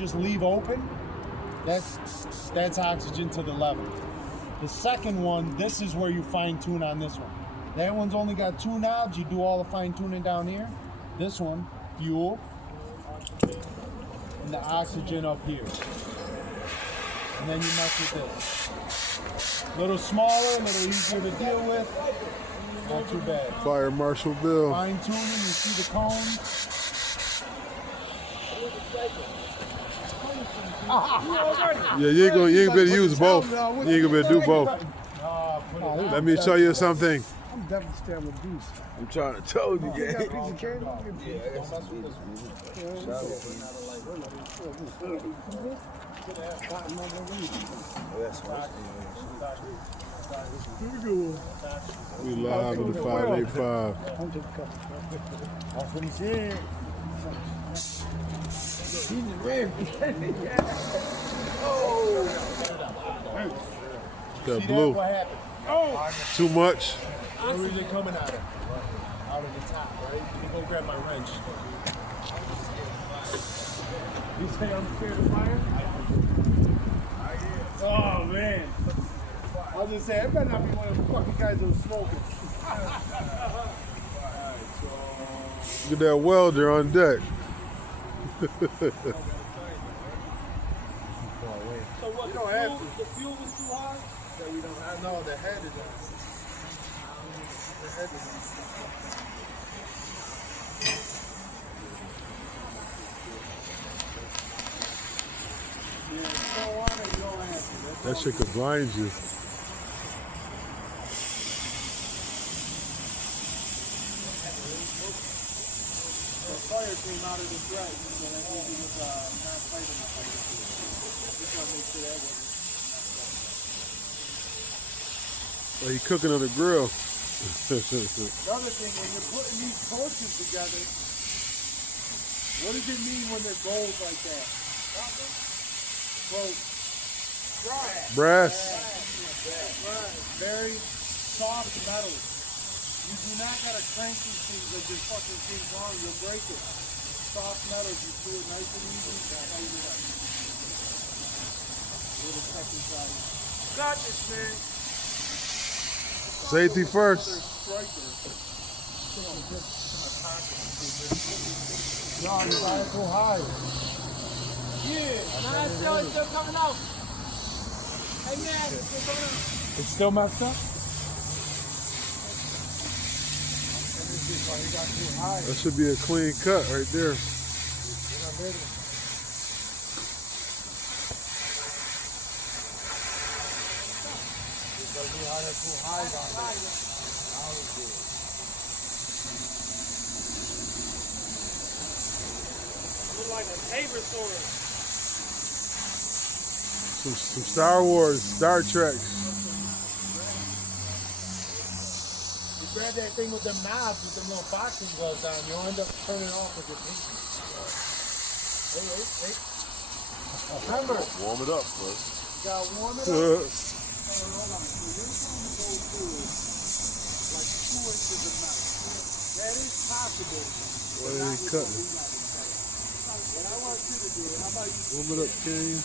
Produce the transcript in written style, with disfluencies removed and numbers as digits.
just leave open, that's oxygen to the level. The second one, this is where you fine tune on this one. That one's only got 2 knobs. You do all the fine tuning down here. This one, fuel, and the oxygen up here. And then you mess with this. A little smaller, a little easier to deal with. Not too bad. Fire Marshal Bill. Fine tuning, you see the cone. Yeah, you ain't gonna be able to use both. You ain't gonna be able to do both. Let me show you something. I'm definitely staying with these. I'm trying to tell you, You got a piece of candy? We live with the 585. That's what he said. Got blue. What happened? Too much. Where is it coming out of? Out of the top, right? Let me go grab my wrench. You say I'm scared of fire? Oh, man. I was just saying, it better not be one of the fucking guys that was smoking. Look at that welder on deck. So what, You don't have to. the fuel was too high? That we don't have. No, the head is on. The head is on. Yeah, you don't want it, you don't have to. That shit could blind you. The fire came out of the thread, so that means he was not fighting the fire. Just want to make sure that wasn't. Oh, he cooking on the grill. The other thing, when you're putting these torches together, what does it mean when they're gold like that? Gold. Brass. Very soft metal. You do not gotta crank these things like this fucking thing wrong, you'll break it. Soft metal, you do it nice and easy, that's how you do that. Little second side. Got this, man. Safety first. No, you got it go high. Yeah, man, it's still coming out. Hey man, it's still coming out. It's still messed up? That should be a clean cut right there. Look like a saber sword. Some Star Wars, Star Trek. You grab that thing with them knobs with them little boxing gloves on, you'll end up turning it off with your pinky. Hey. Remember, warm it up first. you gotta warm it up. Uh, Hold on. So you're going to go through like 2 inches of metal. That is possible. What are you cutting? What I want you to do, how about you Warm it up, King.